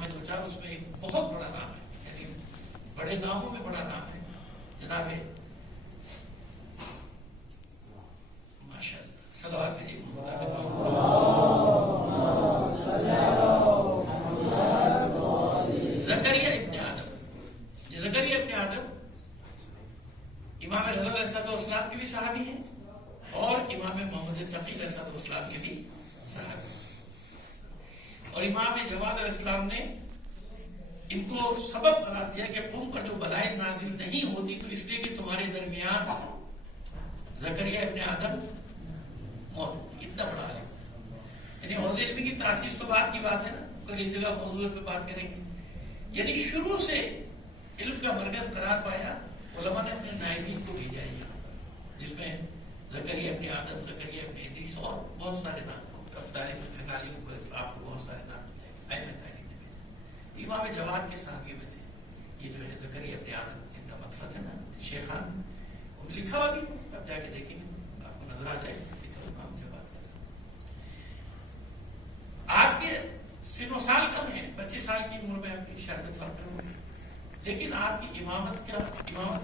نام ہے دو چار، اس میں ایک بہت بڑا نام ہے، یعنی بڑے ناموں میں بڑا نام ہے جناب ماشاء اللہ صلوات کریے زکریا ابن آدم. یہ زکریا ابن آدم امام رضا علیہ السلام کے بھی صحابی ہیں اور امام محمد تقی علیہ السلام کے بھی صحابی، اور امام جواد علیہ السلام نے ان کو سبب قرار دیا کہ قوم پر جو بلائیں نازل نہیں ہوتی تو اس لیے کہ تمہارے درمیان زکریا ابن آدم موجود. اتنا بڑا ہے، یعنی حوض علمی کی تاسیس تو بات کی بات ہے نا، کل ایک جگہ موضوع پہ بات کریں گے. یعنی شروع سے علم کا مرکز قرار پایا، علماء نے اپنے نائبین کو بھیجا ہے یہاں پر، جس میں زکریا ابن آدم، زکریا ابن ادریس اور بہت سارے نام. اب تاریخ آپ کو بہت سارے نام مل جائیں گے. تاریخ نے بھیجا امام جواد کے صحابی میں سے یہ جو ہے زکریا ابن آدم، جن کا مدفن ہے نا شیخان، لکھا ہوا بھی اب جا کے دیکھیں گے آپ کو نظر آ جائے گا لکھا ہوا امام جواد کا. آپ کے سن و سال کم ہے، 25 سال کی عمر میں آپ کی شہادت واقع ہوئی، لیکن آپ کی امامت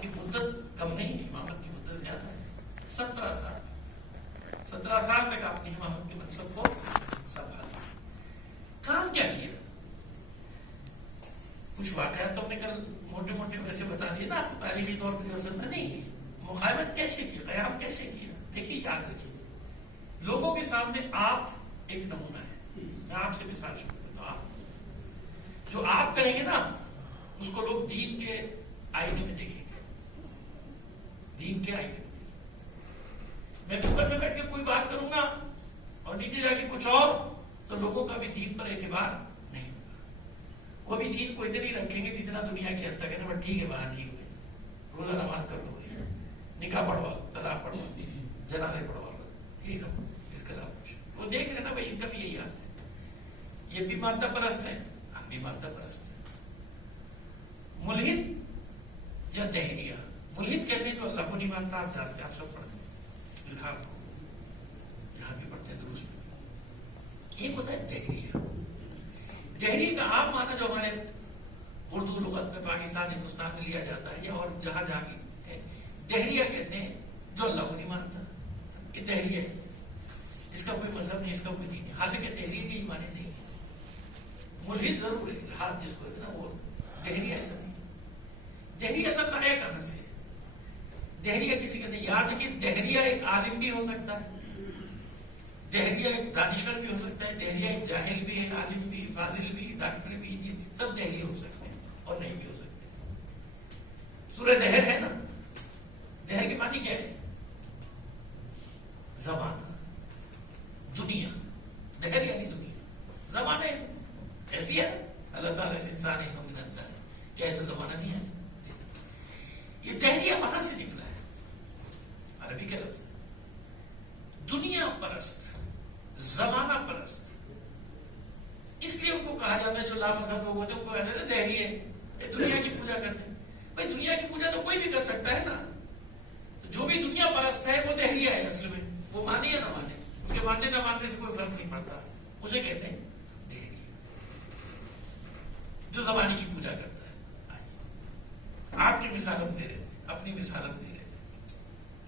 کی مدت کم نہیں ہے، امامت کی مدت زیادہ ہے. 17 سال 17 سال تک آپ نے امامت کے منصب کو سنبھالا. کام کیا کیا؟ کچھ واقعات تو ہم نے کل موٹے موٹے ویسے بتا دیے نا آپ کو، تاریخی طور پر وسلم نہیں. مقاومت کیسے کی، قیام کیسے کیا؟ دیکھیے یاد رکھیے، لوگوں کے سامنے آپ ایک نمونہ ہے. میں آپ سے مثال شروع کرتا ہوں. آپ جو آپ کریں گے نا اس کو لوگ دین کے آئینے میں دیکھیں گے، دین کے آئینے میں دیکھیں گے. میں اوپر سے بیٹھ کے کوئی بات کروں گا اور نیچے جا کے کچھ اور، تو لوگوں کا بھی دین پر اعتبار نہیں ہوگا. وہ بھی دین کو اتنی رکھیں گے جتنا دنیا کی حد تک ہے نا، ٹھیک ہے وہاں ٹھیک ہے، روزہ نماز کر لو، نکاح پڑھوا لو، طلاق پڑھوا لو، جنازے پڑھوا لو، یہی سب. اس کے علاوہ کچھ وہ دیکھ رہے نا بھائی، ان کا بھی یہی حال ہے. یہ بھی مادہ پرست ہے، ہم بھی مادہ پرست ہیں. ملحد یا دہریہ، ملحد کہتے ہیں جو اللہ کو نہیں مانتا. آپ جانتے ہیں، آپ سب پڑھتے ہیں الحاق کو، یہاں بھی پڑھتے ہیں دروس میں. ایک ہوتا ہے دہریہ. دہریہ کا عام معنی جو ہمارے اردو لغت میں پاکستان ہندوستان میں لیا جاتا ہے یا اور جہاں جہاں کی ہے، دہریہ کہتے ہیں جو اللہ کو نہیں مانتا. یہ دہریہ ہے، اس کا کوئی مذہب نہیں، اس کا کوئی دین نہیں. حالانکہ دہریہ کے معنی نہیں ہے. ملحد ضرور ہے، الحاد جس کو ہے نا، وہ دہریہ ایسا نہیں. دہریہ نہ ہے کہاں سے؟ دہریہ کسی کہتے ہیں، یاد رکھیے دہریہ ایک عالم بھی ہو سکتا ہے، دہریہ ایک دانشور بھی ہو سکتا ہے، دہریہ ایک جاہل بھی ہے، عالم بھی، فاضل بھی، ڈاکٹر بھی، سب دہریہ ہو سکتے ہیں اور نہیں بھی ہو سکتے. سورہ دہر ہے نا، دہر کے معنی کیا ہے؟ زمانہ، دنیا. دہر یعنی دنیا، زمانہ ایسی ہے. اللہ تعالیٰ نے انسان ہی کو ملتا ہے کہ ایسا زمانہ نہیں ہے. یہ دہریہ وہاں سے نکلا ہے، عربی کا لفظ. دنیا پرست، زمانہ پرست، اس لیے ان کو کہا جاتا ہے جو لامذہب لوگ ہوتے ہیں ان کو کہتے ہیں نا دہریہ، یہ دنیا کی پوجا کرتے ہیں. بھائی دنیا کی پوجا تو کوئی بھی کر سکتا ہے نا، تو جو بھی دنیا پرست ہے وہ دہریہ ہے اصل میں. وہ مانے یا نہ مانے، اس کے ماننے نہ ماننے سے کوئی فرق نہیں پڑتا، اسے کہتے ہیں دہریہ، جو زمانے کی پوجا کرتا ہے. آپ کی مثال ہم دے رہے تھے، اپنی مثال ہم دے رہے تھے.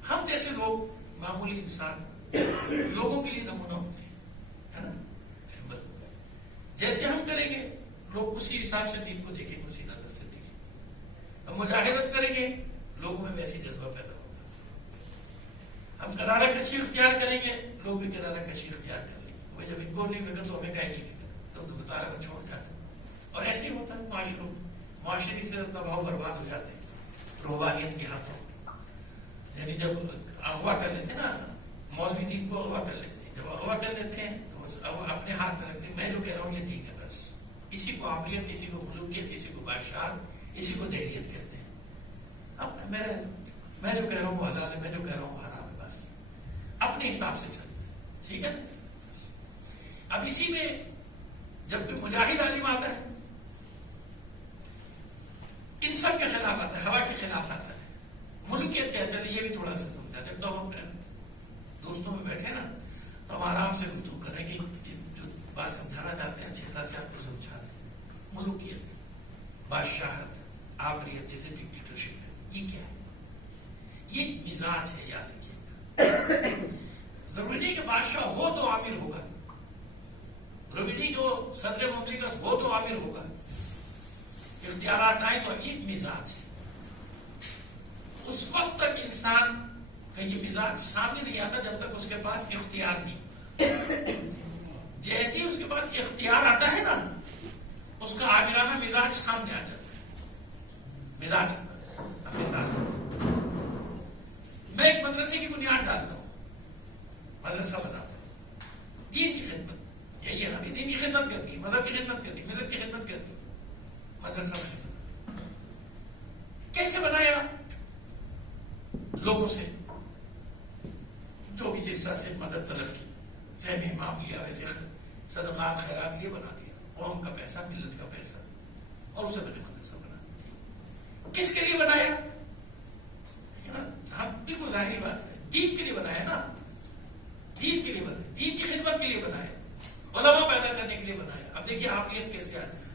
ہم جیسے لوگ معمولی انسان لوگوں کے لیے نمونہ ہوتے ہیں، ہے نا. سمبل جیسے ہم کریں گے لوگ اسی حساب سے دین کو دیکھیں گے، اسی نظر سے دیکھیں گے. ہم مجاہدت کریں گے لوگوں میں ویسی جذبہ پیدا ہوگا. ہم کنارہ کشی اختیار کریں گے لوگ بھی کنارہ کشی اختیار کر لیں گے. جب ان کو نہیں فکر تو ہمیں کہیں نہیں فکر، تو بتارہ کو چھوڑ جانا. اور ایسے ہی ہوتا ہے معاشرے سے تباہ برباد ہو جاتے ہیں روحانیت کے ہاتھوں. یعنی جب اغوا کر لیتے ہیں نا، مولوی دین کو اغوا کر لیتے ہیں. جب اغوا کر لیتے ہیں تو وہ اپنے ہاتھ میں رکھتے ہیں. میں جو کہہ رہا ہوں یہ دین ہے بس. اسی کو عاملیت، اسی کو ملوکیت، اسی کو بادشاہت، اسی کو دہریت کہتے ہیں. اب میں جو کہہ رہا ہوں وہ حلال ہے، میں جو کہہ رہا ہوں وہ حرام ہے. بس اپنے حساب سے چلتے ہیں، ٹھیک ہے نا. اب اسی میں جب کوئی مجاہد عالم آتا ہے ان سب کے خلاف آتا ہے، ہوا کے خلاف آتا ہے. ملوکیت کیا چلے یہ بھی تھوڑا سا سمجھاتے ہیں. تو ہم اپنے دوستوں میں بیٹھے نا تو ہم آرام سے گفتگو کریں کہ جو بات سمجھانا چاہتے ہیں اچھی طرح سے آپ کو سمجھا دیں. ملوکیت، بادشاہت، آمریت، جیسے ڈکٹیٹرشپ ہے، یہ کیا ہے؟ یہ مزاج ہے، یاد رکھیے گا. ضروری نہیں کہ بادشاہ ہو تو عامر ہوگا، ضروری نہیں کہ وہ صدر مملکت ہو تو عامر ہوگا. اختیارات آئے تو یہ مزاج ہے. اس وقت تک انسان کا یہ مزاج سامنے نہیں آتا جب تک اس کے پاس اختیار نہیں. جیسے ہی اس کے پاس اختیار آتا ہے نا، اس کا عامرانہ مزاج سامنے آ جاتا ہے. مزاج میں ایک مدرسے کی بنیاد ڈالتا ہوں، مدرسہ بناتا ہوں، دین کی خدمت، یہی ہے نا، دین کی خدمت کرنی، مذہب کی خدمت کرنی، ملت کی خدمت کرنی. مدرسہ میں بناتا ہوں. کیسے بنایا؟ لوگوں سے، جو بھی جس طرح سے مدد طلب کی، سہمی امام لیا، ویسے صدقات خیرات لیے بنا دیا، قوم کا پیسہ، ملت کا پیسہ، اور اسے میں نے مدرسہ بنا دیا. کس کے لیے بنایا؟ ہم بالکل ظاہری بات ہے، دین کے لیے بنایا نا، دین کے لیے بنایا، دین کی خدمت کے لیے بنایا، علماء پیدا کرنے کے لیے بنایا. اب دیکھیے عامریت کیسے آتی ہے،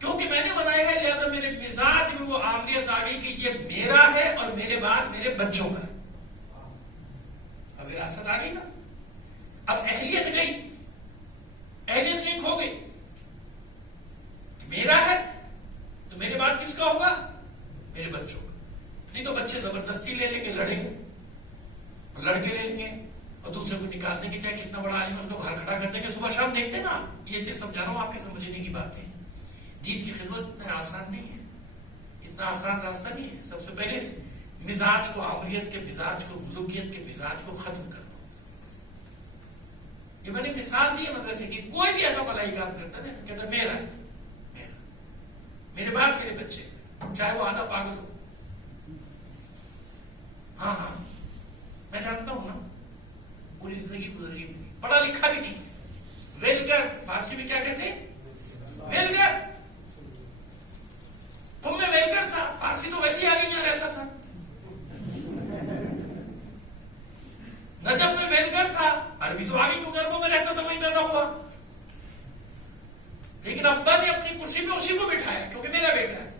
کیونکہ میں نے بنایا ہے لہذا میرے مزاج میں وہ عامریت آ گئی کہ یہ میرا ہے اور میرے بعد میرے بچوں کا. اب وراثت آ گئی نا، اب اہلیت گئی، اہلیت نہیں کھو گئی. میرا ہے تو میرے بعد کس کا ہوگا؟ میرے بچوں کا. نہیں تو بچے زبردستی لے لیں گے، لڑیں گے، لڑکے لے لیں گے اور دوسرے کو نکال دیں گے، چاہے کتنا بڑا عالم ہے اس کو باہر کھڑا کر دیں گے. صبح شام دیکھتے ہیں نا، یہ چیز سمجھا رہا ہوں آپ کے سمجھنے کی باتیں. دین کی خدمت اتنا آسان نہیں ہے، اتنا آسان راستہ نہیں ہے. سب سے پہلے مزاج کو، عامریت کے مزاج کو، ملوکیت کے مزاج کو ختم کرنا. یہ میں نے مثال دی ہے مدرسے کی. کوئی بھی ایسا بھلائی کام کرتا ہے کہتا میرا ہے، میرا، میرے بعد میرے بچے، چاہے وہ آدھا پاگل ہو. ہاں ہاں میں جانتا ہوں نا، پوری زندگی گزر گئی میری، پڑھا لکھا بھی نہیں ہے، ویلگر، فارسی میں کیا کہتے ہیں؟ ویلگر. تم میں ویلگر تھا، فارسی تو ویسے ہی آگے یہاں رہتا تھا. نجف میں ویلگر تھا، عربی تو آگے کیوں گربوں میں رہتا تھا، وہیں پیدا ہوا. لیکن ابا نے اپنی کرسی میں اسی کو بٹھایا کیونکہ میرا بیٹا ہے.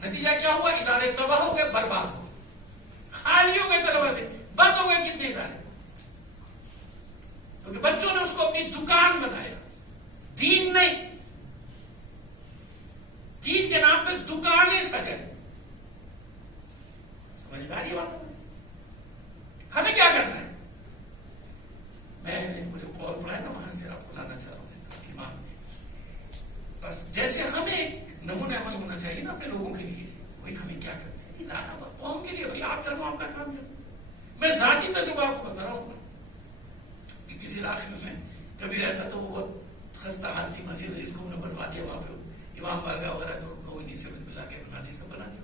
نتیجہ کیا ہوا؟ ادارے تباہ ہو گئے، برباد ہو گئے، خالی ہو گئے، دروازے بند ہو گئے. کتنے ادارے؟ کیونکہ بچوں نے اس کو اپنی دکان بنایا. دین نہیں، دین کے نام پہ دکانیں سجائے. سمجھ میں آ رہی ہے بات؟ ہمیں کیا کرنا ہے؟ میں نے مجھے قول پڑھا ہے نا، وہاں سے آپ کو لانا چاہ رہا ہوں ایمان میں. بس جیسے ہمیں نمونہ عمل ہونا چاہیے نا اپنے لوگوں کے لیے، وہی ہمیں کیا کرنا ہے ادارہ قوم کے لیے. بھائی آپ کرو، آپ کا کام کرو. میں ذاتی تجربہ آپ کو بتا رہا ہوں کہ کسی علاقے میں کبھی رہتا تو وہ بہت خستہ حال تھی، مسجد جس کو ہم نے بنوا دیا، وہاں پہ امام بارگاہ وغیرہ تو لوگ انہیں سے ملا کے بنا دی، سب بنا دیا.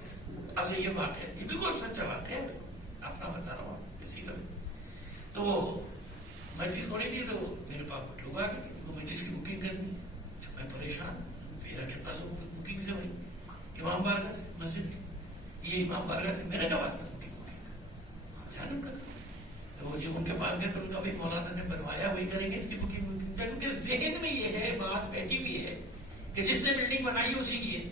اب یہ واقعہ ہے، یہ بالکل سچا واقعہ ہے، اپنا بتا رہا ہوں کسی کا بھی. تو میں جس کو نہیں دی تو میرے پاس کچھ لوگ آ گئے، میں جس کی بکنگ کرنی، میں پریشان. میرا کیا تعلق بکنگ سے؟ بھائی امام بارگاہ سے، مسجد کی، یہ امام بارگاہ سے میرا کیا واسطہ بکنگ آپ جانیں کا. وہ جب ان کے پاس گئے تو ان کا بھائی مولانا نے بنوایا وہی کریں گے اس کی بکنگ. کیونکہ ذہن میں یہ ہے بات بیٹھی ہوئی ہے کہ جس نے بلڈنگ بنائی اسی کی ہے،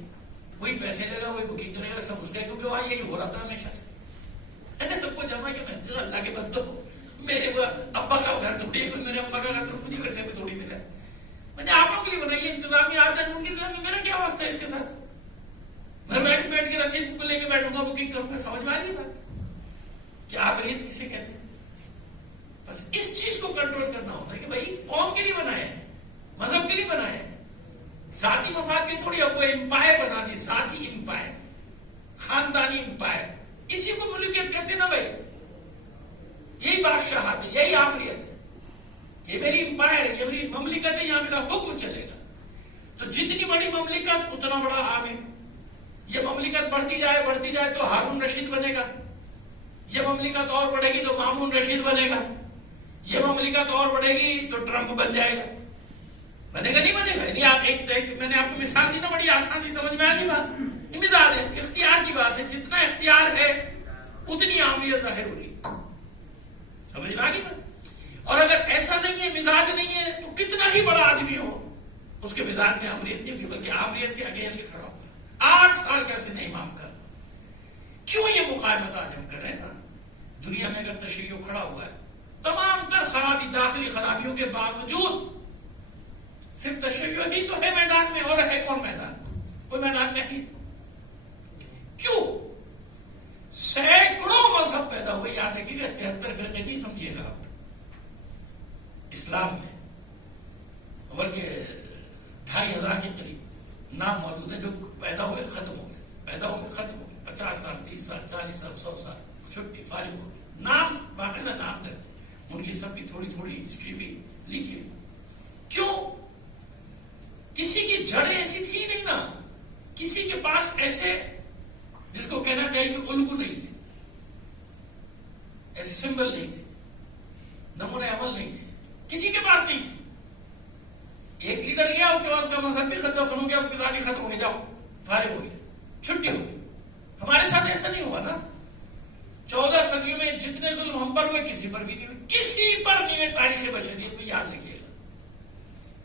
وہی پیسے لے گا، وہی بکنگ کرے گا، سب اس کا. کیونکہ وہاں یہی ہو رہا تھا ہمیشہ سے. میں نے سب کو جمع کیا، اللہ کے بندو، میرے ابا کا گھر تھوڑی ہے، میرے ابا کا گھر تو مجھے گھر سے بھی تھوڑی ملا ہے. میں نے آپ لوگوں کے لیے بنائی ہے انتظامیہ، آپ جان ان کی انتظامیہ، میرا کیا واسطہ ہے اس کے ساتھ؟ میں بیٹھ کے رسید کو لے کے بیٹھوں گا، بکنگ کروں گا. سمجھ میں آ رہی بات؟ کیا عامریت کسے کہتے ہیں؟ بس اس چیز کو کنٹرول کرنا ہوتا ہے کہ بھائی قوم کے لیے بنایا ہے، مذہب کے لیے بنایا ہے، ذاتی مفاد کے تھوڑی. اب وہ امپائر بنا دی، ذاتی امپائر، خاندانی امپائر. اسی کو ملکیت کہتے ہیں نا بھائی. یہی بادشاہت ہے، یہی عامریت ہے. یہ میری امپائر ہے، یہ میری مملکت ہے، یہاں میرا حکم چلے گا. تو جتنی بڑی مملکت اتنا بڑا عامر. یہ مملکت بڑھتی جائے تو ہارون رشید بنے گا. یہ مملکت اور بڑھے گی تو مامون رشید بنے گا. یہ مملکت اور بڑھے گی تو ٹرمپ بن جائے گا. بنے گا نہیں بنے گا نہیں. آپ ایک میں نے آپ کو مثال دی نا، بڑی آسان تھی، سمجھ میں آ گئی بات. مزاج ہے، اختیار کی بات ہے. جتنا اختیار ہے اتنی عامریت ظاہر ہو رہی. سمجھ میں آ گئی بات. اور اگر ایسا نہیں ہے، مزاج نہیں ہے، تو کتنا کتنا ہی بڑا آدمی ہو، اس کے مزاج میں امریت نہیں ہوگی، بلکہ امریت کے اگینسٹ کھڑا ہوگا۔ 8 سال کیسے نہیں امام کا؟ کیوں یہ مقاومت آج ہم کر رہے ہیں نا؟ دنیا میں اگر تشیع کھڑا ہوا ہے، تمام تر خرابی، داخلی خرابیوں کے باوجود صرف تشیع ہی تو ہے میدان میں، اور ہے کون میدان؟ کوئی میدان میں نہیں۔ کیوں؟ سینکڑوں مذہب پیدا ہوئے، یاد رکھیے 73 فرقے نہیں سمجھیے گا آپ اسلام میں، بلکہ 2500 کے قریب نام موجود ہیں جو پیدا ہوئے ختم ہو گئے، پیدا ہوئے ختم ہو گئے، 50 سال 30 سال 40 سال 100 سال چھٹی فارغ ہو گئے، نام باقاعدہ نام درج، ان کی سب کی تھوڑی تھوڑی ہسٹری بھی لکھی۔ کیوں؟ کسی کی جڑیں ایسی تھی نہیں نا، کسی کے پاس ایسے جس کو کہنا چاہیے کہ الگو نہیں تھے، ایسے سمبل نہیں تھے، نمونہ عمل نہیں تھے، کسی کے پاس نہیں تھی۔ ایک لیڈر گیا، اس کے بعد اس کا مذہب بھی ختم ہو گیا، اس کی ذاتی ختم ہو گئی، جاؤ فارغ ہو گیا، چھٹی ہو گئی۔ ہمارے ساتھ ایسا نہیں ہوا نا، 14 صدیوں میں جتنے ظلم ہم پر ہوئے کسی پر بھی نہیں ہوئے، کسی پر نہیں ہوئے، تاریخ بشریت میں یاد رکھیے گا۔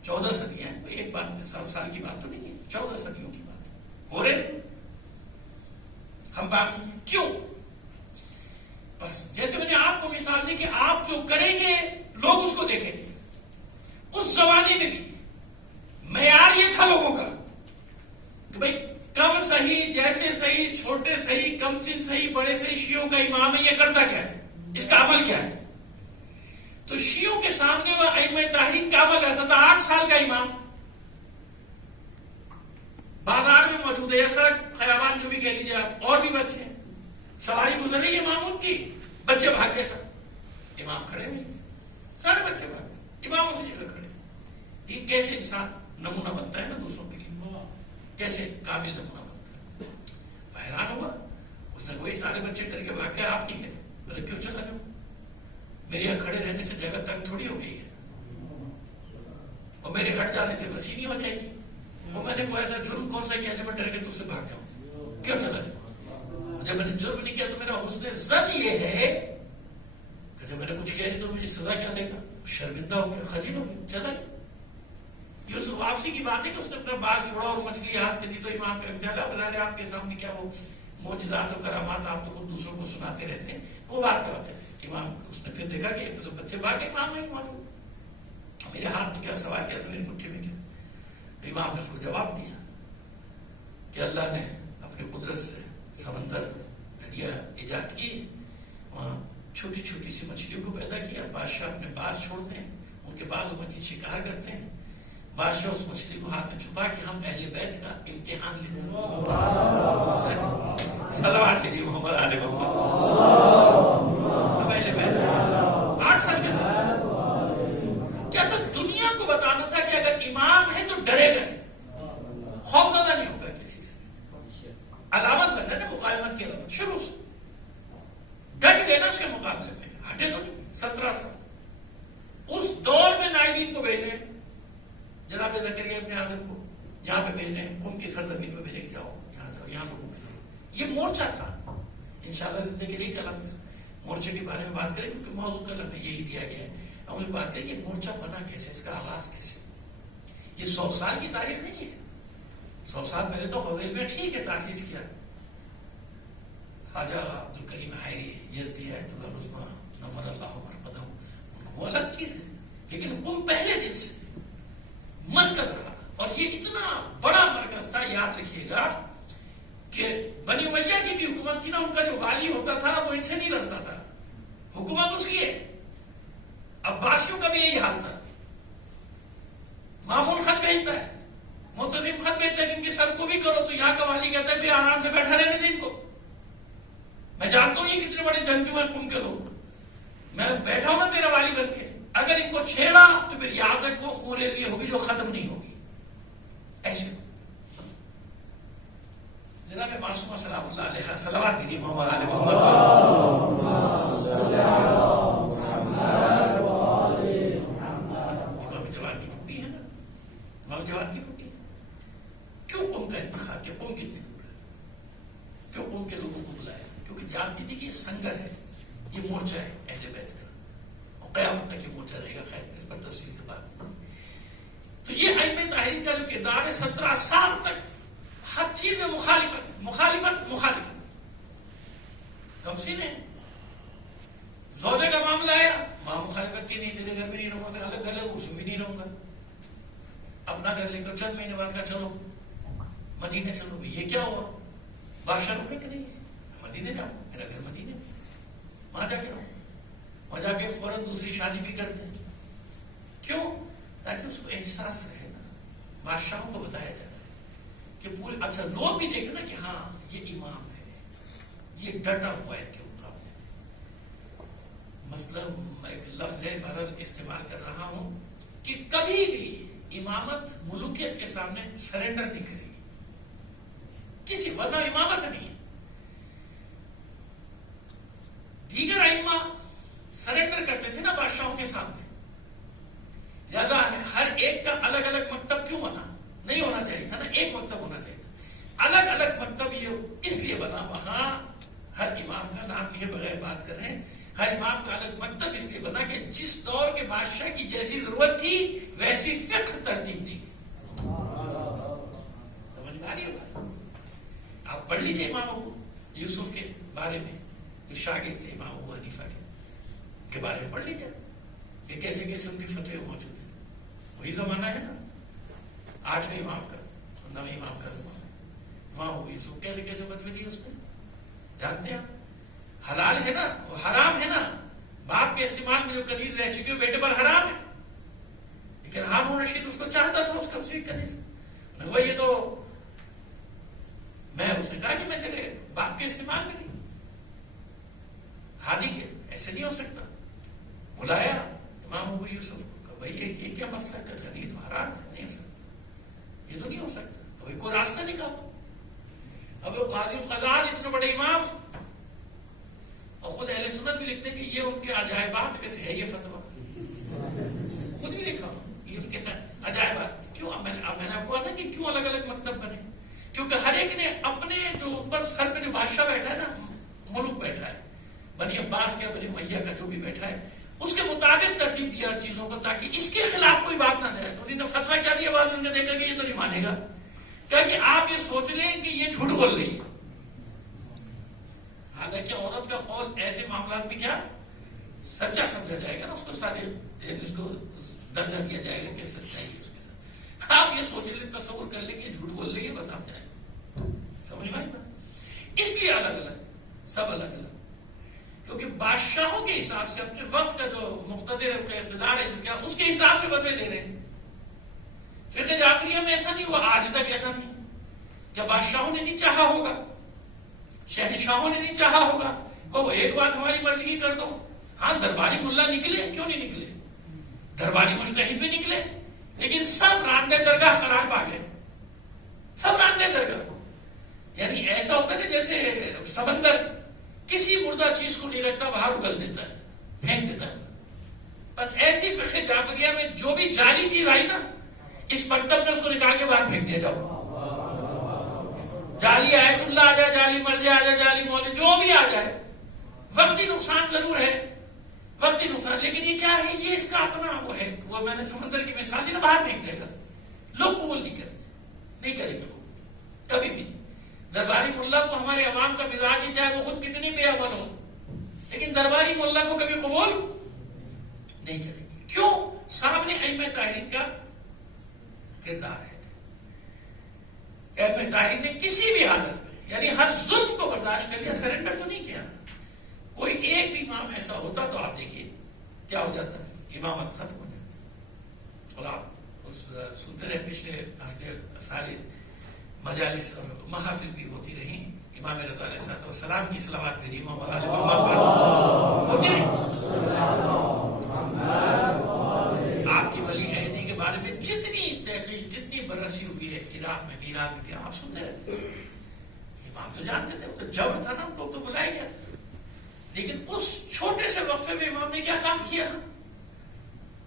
14 صدیاں ہیں، کوئی ایک بات 100 سال کی بات تو نہیں ہے، 14 صدیوں کی بات ہو رہے ہیں ہم باقی ہیں۔ کیوں؟ بس جیسے میں نے آپ کو مثال دی کہ آپ جو کریں گے لوگ اس کو دیکھیں گے۔ اس زمانے میں بھی معیار یہ تھا لوگوں کا کہ بھئی کم صحیح، جیسے صحیح، چھوٹے صحیح، کم سن صحیح، بڑے صحیح، شیعوں کا امام ہے، یہ کرتا کیا ہے، اس کا عمل کیا ہے؟ تو شیعوں کے سامنے وہ ائمہ طاہرین کا عمل رہتا تھا 8 سال کا امام، بازار میں موجود ہے، یا سڑک خیابان جو بھی کہہ لیجیے آپ، اور بھی بچے ہیں، سواری گزر رہی ہے امام ان کی، بچے بھاگ گئے، سب امام کھڑے ہوئے، سارے بچے بھاگ گئے، امام اسی جگہ کھڑے۔ یہ کیسے انسان نمونہ بنتا ہے نا دوسروں کے لیے، کیسے قابل نمونہ بنتا ہے۔ حیران ہوا، اس نے وہی سارے بچے ڈر کے بھاگ گئے، آپ نہیں گئے، بولے کیوں چلا جاؤ، میرے یہاں کھڑے رہنے سے جگہ تنگ تھوڑی ہو گئی ہے، اور میرے ہٹ جانے سے وسیع نہیں ہو جائے گی، اور میں نے کوئی ایسا جرم کون سا کیا جب میں ڈر کے تجھ سے بھاگ جاؤں، کیوں چلا جاؤں؟ جب میں نے جرم نہیں کیا تو میرا حسن ظن یہ ہے کہ جب میں نے کچھ کیا نہیں تو مجھے سزا کیا دے گا، شرمندہ ہو گیا، خجل ہو گیا، چلا گیا۔ یوسف واپسی کی بات ہے کہ اس نے اپنا باز چھوڑا اور مچھلی ہاتھ میں دی تو امام کا امتحان بظاہر آپ کے سامنے کیا وہ معجزات و کرامات آپ تو خود دوسروں کو سناتے رہتے ہیں، وہ بات کا وقت ہے۔ امام اس نے پھر دیکھا کہ بچے بھاگ گئے، امام نہیں موجود، میرے ہاتھ میں کیا سوال کیا، میری مٹھی میں کیا؟ امام نے اس کو جواب دیا کہ اللہ نے اپنی قدرت سے سمندر دریا ایجاد کی، وہاں چھوٹی چھوٹی سی مچھلیوں کو پیدا کیا، بادشاہ اپنے باز چھوڑتے ہیں، ان کے بعد وہ مچھلی شکار کرتے ہیں، بادشاہ اس مچھلی کو ہاتھ میں چھپا کے ہم اہل بیت کا امتحان لیتے ہیں۔ صلوات کے لیے محمد آل محمد، ہم اہل بیت 8 سال کے ساتھ کیا تو دنیا کو بتانا تھا کہ اگر امام ہے تو ڈرے گا نہیں، خوف زدہ نہیں ہوگا کسی سے، علامت بننا نا مقاومت کی علامت، شروع سے ڈٹ گئے نا اس کے مقابلے میں، ہٹے تو نہیں۔ 17 سال اس دور میں نائبین کو بھیج رہے ہیں، جناب زکریا ابن آدم کو یہاں پہ بھیج رہے ہیں، قم کی سرزمین میں بھیجے کہ جاؤ یہاں جاؤ، یہاں لوگوں کو جاؤ۔ یہ مورچہ تھا، انشاءاللہ زندگی نہیں کلام مورچے کے بارے میں بات کریں کیونکہ موضوع کلام میں یہی دیا گیا ہے، ہم اس بات کریں کہ مورچہ بنا کیسے، اس کا آغاز کیسے۔ یہ 100 سال کی تاریخ نہیں ہے، 100 سال پہلے تو حویل میں ٹھیک ہے تاسیس کیا، خواجہ عبد الکریم حائری یزدی آیت اللہ العظمیٰ نور اللہ مرقدہ، وہ الگ چیز ہے، لیکن قم پہلے دن سے مرکز رہا، اور یہ اتنا بڑا مرکز تھا، یاد رکھیے گا کہ بنی امیہ کی بھی حکومت تھی نا، ان کا جو والی ہوتا تھا وہ ان سے نہیں لڑتا تھا، حکومت اس کی ہے۔ عباسیوں کا بھی یہی حال تھا، مامون خط بھیجتا ہے، متظم خط بھیجتا ہے کہ ان کی سر کو بھی کرو، تو یہاں کا والی کہتا ہے بھی آرام سے بیٹھا رہنے دیں ان کو، میں جانتا ہوں یہ کتنے بڑے جنگجو ہیں قم کے لوگ، میں بیٹھا ہوں نا تیرا والی بن کے، اگر ان کو چھیڑا تو پھر یاد رکھ وہ خوریزی ہوگی جو ختم نہیں ہوگی۔ ایسے جناب معصومہ سلام اللہ علیہ صلوات دیجیے محمد علی محمد، امام جواد کی پھوپھی ہے نا، امام جواد کی پھوپھی۔ کیوں قم کا انتخاب کیا، قم کتنے دور ہے، کیوں قم کے لوگوں کو بلایا؟ کیونکہ جانتی تھی کہ یہ سنگر ہے، یہ مورچہ ہے اہل بیت کا، اور قیامت تک یہ مورچہ رہے گا۔ خیر اس پر تفصیل سے بات نہیں، تو یہ ائمہ طاہرین کا جو کردار ہے 17 سال تک ہر چیز میں مخالفت مخالفت مخالفت. کم سی نے زوجے کا معاملہ آیا، ماں مخالفت کی، نہیں تیرے گھر میں نہیں رہوں گا، الگ گھر ہے اس میں بھی نہیں رہوں گا. اپنا گھر لے کر چند مہینے بعد کا چلو مدینے چلو. یہ کیا ہوا؟ بادشاہ رکے کہ نہیں ہے، مدینے جاؤ، میرا گھر مدینے میں، وہاں جا کے رہو. وہاں جا کے فوراً دوسری شادی بھی کرتے ہیں. کیوں؟ تاکہ اس کو احساس رہے نا. بادشاہوں کو بتایا جاتا ہے کہ پورے اچھا لوگ بھی دیکھیں نا کہ ہاں یہ امام ہے، یہ ڈٹا ہوا ہے کہ مطلب میں ایک لفظ بہرحال استعمال کر رہا ہوں کہ کبھی بھی امامت ملوکیت کے سامنے سرنڈر نہیں کرے گی کسی، ورنہ امامت نہیں ہے. دیگر ائمہ سرنڈر کرتے تھے نا بادشاہوں کے سامنے. لہذا ہر ایک کا الگ الگ مکتب کیوں بنا؟ نہیں ہونا چاہیے تھا نا، ایک مکتب ہونا چاہیے تھا. الگ الگ مکتب یہ اس لیے بنا، وہاں ہر امام کا نام یہ بغیر بات کر رہے ہیں، ہر امام کا الگ مکتب اس لیے بنا کہ جس دور کے بادشاہ کی جیسی ضرورت تھی ویسی فقہ ترتیب دی گئی. سمجھ میں آ رہی ہے بات؟ آپ پڑھ لیجیے امام ابو یوسف کے بارے میں، جو شاگرد تھے امام ابو حنیفہ کے بارے میں پڑھ لیجیے کہ کیسے کیسے ان کی فتوے موجود ہیں. وہی زمانہ ہے نا 8ویں امام کا، 9ویں امام کا زمانہ ہے. امام ابو یوسف کیسے کیسے فتوے دیے اس میں جانتے ہیں آپ. حلال ہے نا، وہ حرام ہے نا. باپ کے استعمال میں جو کنیز رہ چکی ہے بیٹے پر حرام ہے، لیکن ہارون رشید اس کو چاہتا تھا اس کا کنیز. وہ یہ تو میں اس نے کہا کہ میں تیرے باپ کے استعمال میں نہیں، ہادی کے ایسے نہیں ہو سکتا. بلایا امام ابو یوسف کو، بھائی یہ کیا مسئلہ ہے؟ یہ تو حرام ہے، نہیں ہو سکتا، یہ تو نہیں ہو سکتا. بھائی کوئی راستہ نکالو. اب وہ قاضی القضات اتنے بڑے امام اور خود اہل سنت بھی لکھتے ہیں کہ یہ ان کے عجائبات میں سے ہے یہ فتویٰ. خود بھی لکھا یہ ان کے عجائبات. کیوں؟ اب میں نے آپ کو کہا کہ کیوں الگ الگ مکتب بنے؟ کیونکہ ہر ایک نے اپنے جو اوپر سر پہ جو بادشاہ بیٹھا ہے نا، ملک بیٹھا ہے، بنی عباس کا بنی امیہ کا جو بھی بیٹھا ہے، اس کے مطابق ترتیب دیا چیزوں کو تاکہ اس کے خلاف کوئی بات نہ جائے. تو انہوں نے فتویٰ کیا دیا؟ بعد انہوں نے دیکھا کہ یہ تو نہیں مانے گا، کہ آپ یہ سوچ لیں کہ یہ جھوٹ بول رہی ہے. حالانکہ عورت کا قول ایسے معاملات میں کیا سچا سمجھا جائے گا نا، اس کو سارے اس کو درجہ دیا جائے گا کہ سچائی ہے اس کے ساتھ. آپ یہ سوچ لیں، تصور کر لیں کہ جھوٹ بول رہی ہے، بس آپ جائیں. سمجھ میں آئی بات؟ اس لیے الگ الگ، سب الگ الگ، کیونکہ بادشاہوں کے حساب سے اپنے وقت کا جو مقتدر کا اقتدار ہے جس کا، اس کے حساب سے فتوے دے رہے ہیں. فقہ جعفریہ میں ایسا نہیں ہوا، آج تک ایسا نہیں. کیا بادشاہوں نے نہیں چاہا ہوگا، شہنشاہوں نے نہیں چاہا ہوگا وہ ایک بات ہماری مرضی کی کر دو؟ ہاں درباری ملا نکلے، کیوں نہیں نکلے؟ درباری مجتہد بھی نکلے، لیکن سب راندے درگاہ قرار پا گئے. سب راندے درگاہ. یعنی ایسا ہوتا ہے کہ جیسے سمندر کسی مردہ چیز کو نہیں رکھتا، باہر اگل دیتا ہے، پھینک دیتا ہے. بس ایسی فقہ جعفریہ میں جو بھی جعلی چیز آئی نا، اس مکتب میں اس کو نکال کے باہر پھینک دیا جاؤ. جعلی آیت اللہ آ جائے، جعلی مرجع آ جائے، جعلی مولد، جو بھی آ جائے. وقتی نقصان ضرور ہے، وقتی نقصان، لیکن یہ کیا ہے؟ یہ اس کا اپنا وہ ہے. وہ میں نے سمندر کی مثال دی نا، باہر پھینک دے گا. لوگ قبول نہیں کرتے، نہیں کریں گے قبول کبھی بھی نہیں. درباری ملا کو ہمارے عوام کا مزاج ہی چاہے وہ خود کتنی بے عمل ہو، لیکن درباری ملا کو کبھی قبول نہیں کریں گے. کیوں؟ سامنے ائمہ طاہرین کا کردار ہے. ائمہ طاہرین نے کسی بھی حالت میں یعنی ہر ظلم کو برداشت کر لیا، سرنڈر تو نہیں کیا. کوئی ایک بھی امام ایسا ہوتا تو آپ دیکھیے کیا ہو جاتا ہے، امامت ختم ہو جاتی. اور آپ سنتے رہے پچھلے ہفتے سارے مجالس اور محافل بھی ہوتی رہی. امام رضا علیہ السلام کی صلوات میری امام پر ہوتی رہی. آپ کی ولی عہدی کے بارے میں جتنی تحقیق، جتنی بررسی ہوئی ہے عراق میں بھی، ایران میں بھی، آپ سنتے رہتے. امام تو جانتے تھے، وہ تو جبر تھا نا، ان کو تو بلایا گیا. لیکن اس چھوٹے سے وقفے میں امام نے کیا کام کیا؟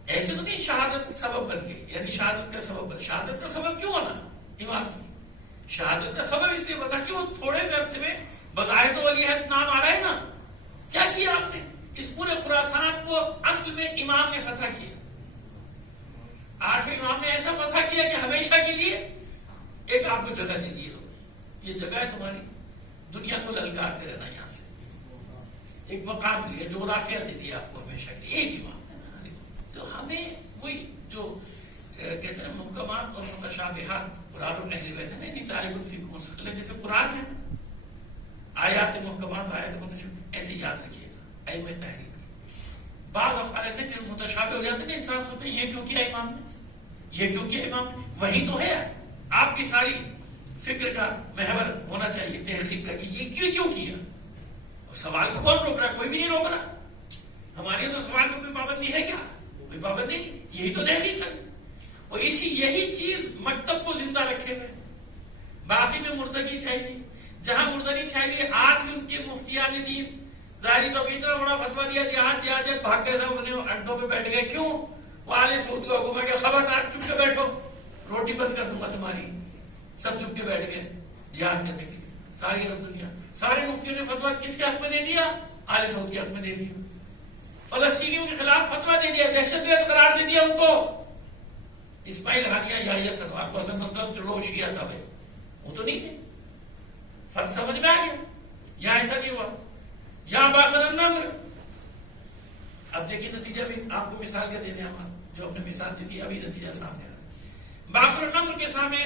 ایسے تو نہیں شہادت سبب بن گئی، یعنی شہادت کا سبب بن. شہادت کا سبب کیوں ہونا؟ امام کی شہادت کا سبب اس لیے بنا کہ وہ تھوڑے سے عرصے میں بظاہر تو ولی عہد نام آ رہا ہے نا. کیا کیا آپ نے؟ اس پورے خراسان کو اصل میں امام نے فتح کیا. 8ویں امام نے ایسا فتح کیا کہ ہمیشہ کے لیے ایک آپ کو جگہ دے دی، یہ جگہ ہے تمہاری، دنیا کو للکارتے رہنا یہاں سے، ایک مقام دیا، جغرافیہ دے دیا آپ کو ہمیشہ کے لیے، ایک امام ہے۔ تو ہمیں وہی جو کہتے ہیں محکمات اور متشابہات، قرآن اور اہل بیت ہے نا، تاریخ الفقہ مستقل ہے، جیسے قرآن ہے نا، آیات محکمات آیات متشابہ، ایسے یاد رکھیے گا ائمہ تحریر۔ بعض افعال ایسے جو متشابہ ہو جاتے ہیں انسان سوچتے ہیں یہ کیوں کیا امام نے، یہ کیوں کیا امام نے، وہی تو ہے آپ کی ساری فکر کا محور ہونا چاہیے، تحقیق کا کہ یہ کیوں کیا، اور سوال کو کون روک رہا ہے؟ کوئی بھی نہیں روک رہا، ہمارے تو سوال میں کوئی پابندی ہے کیا؟ کوئی پابندی نہیں، یہی تو تحقیق ہے، اور یہی چیز مکتب کو زندہ رکھے ہوئے، باقی میں مردگی چھائی نہیں، جہاں مردگی چھائی ہوئی آج بھی ان کے مفتیان دین ظاہری تو اتنا بڑا فتوا دیا جہاد بھاگ گئے سب انہیں اڈوں پہ بیٹھ گئے، کیوں؟ وہ آل سعود کو حکم ہے کہ خبردار چپ کے بیٹھو، روٹی بند کر دوں گا تمہاری، سب چپ کے بیٹھ گئے جہاد کرنے کے لیے، ساری عرب دنیا، سارے مفتیوں نے فتوا کس کے حق میں دے دیا؟ آل سعود کے حق میں دے دیا، فلسطینیوں کے خلاف فتوا دے دیا، دہشت گرد قرار دے دیا ان کو، اسماعیل ہانیہ یا سنوار کو حسن مسلم چلو شیعہ تھا بھائی، وہ تو نہیں تھے، فرق سمجھ میں آ گیا، یہاں ایسا نہیں ہوا، یہاں باقر النمر۔ اب دیکھیے نتیجہ بھی آپ کو مثال کا دے دیں، ہم جو ہم نے مثال دی تھی ابھی نتیجہ سامنے آ رہا ہے، باقر النمر کے سامنے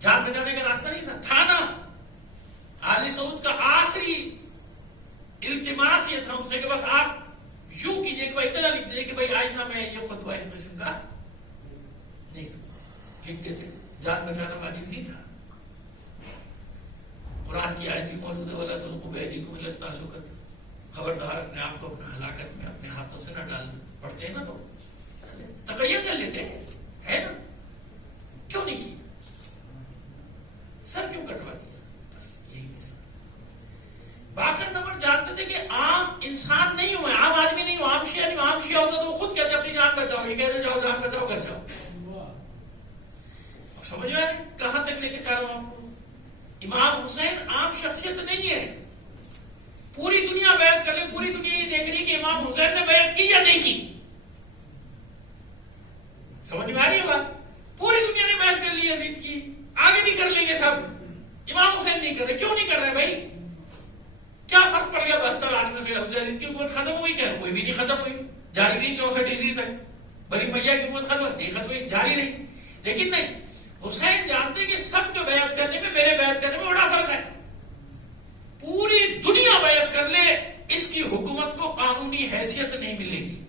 جان بچانے کا راستہ نہیں تھا نا، آل سعود کا آخری التماس یہ تھا ان سے کہ بس آپ یوں کیجئے کہ بھائی اتنا لکھ دیجئے کہ بھائی آئندہ میں یہ خطبہ اس قسم کا نہیں تھا، لکھ دیتے، جان بچانا واجب نہیں تھا، قرآن کی آیت بھی موجود ہے وَلَا تُلْقُوا بِأَيْدِيكُمْ إِلَى التَّهْلُكَةِ، خبردار اپنے آپ کو اپنے ہلاکت میں اپنے ہاتھوں سے نہ ڈال، پڑھتے ہیں نا لوگ، تقیہ کر لیتے ہیں نا، کیوں نہیں کی، سر کیوں کٹوا دیا، بس یہی مثال۔ باقر نمبر جانتے تھے کہ عام انسان نہیں ہوں میں، عام آدمی نہیں ہوں، عام شیعہ نہیں ہوں، عام شیعہ ہوتا تو وہ خود کہتے اپنی جان بچاؤ، یہ کہتے جاؤ جان بچاؤ کر جاؤ، سمجھ میں آئے کہاں تک لے کے جا رہا ہوں آپ کو؟ امام حسین عام شخصیت نہیں ہے، پوری دنیا بیعت کر لے، پوری دنیا یہ دیکھ رہی کہ امام حسین نے بیعت کی یا نہیں کی، سمجھ میں آ رہی ہے بات؟ پوری دنیا نے بیعت کر لی، یزید کی، آگے بھی کر لیں گے سب، امام حسین نہیں کر رہے، کیوں نہیں کر رہے بھائی؟ کیا فرق پڑ گیا 72 آدمیوں سے؟ یزید کی حکومت ختم ہوئی کیا؟ کوئی بھی نہیں ختم ہوئی، جاری رہی 64 ہجری تک، بنی امیہ کی حکومت ختم نہیں ختم ہوئی، جاری رہی، لیکن نہیں، حسین جانتے کہ سب کو بیعت کرنے میں میرے بیعت کرنے میں بڑا فرق ہے، پوری دنیا بیعت کر لے اس کی حکومت کو قانونی حیثیت نہیں ملے گی،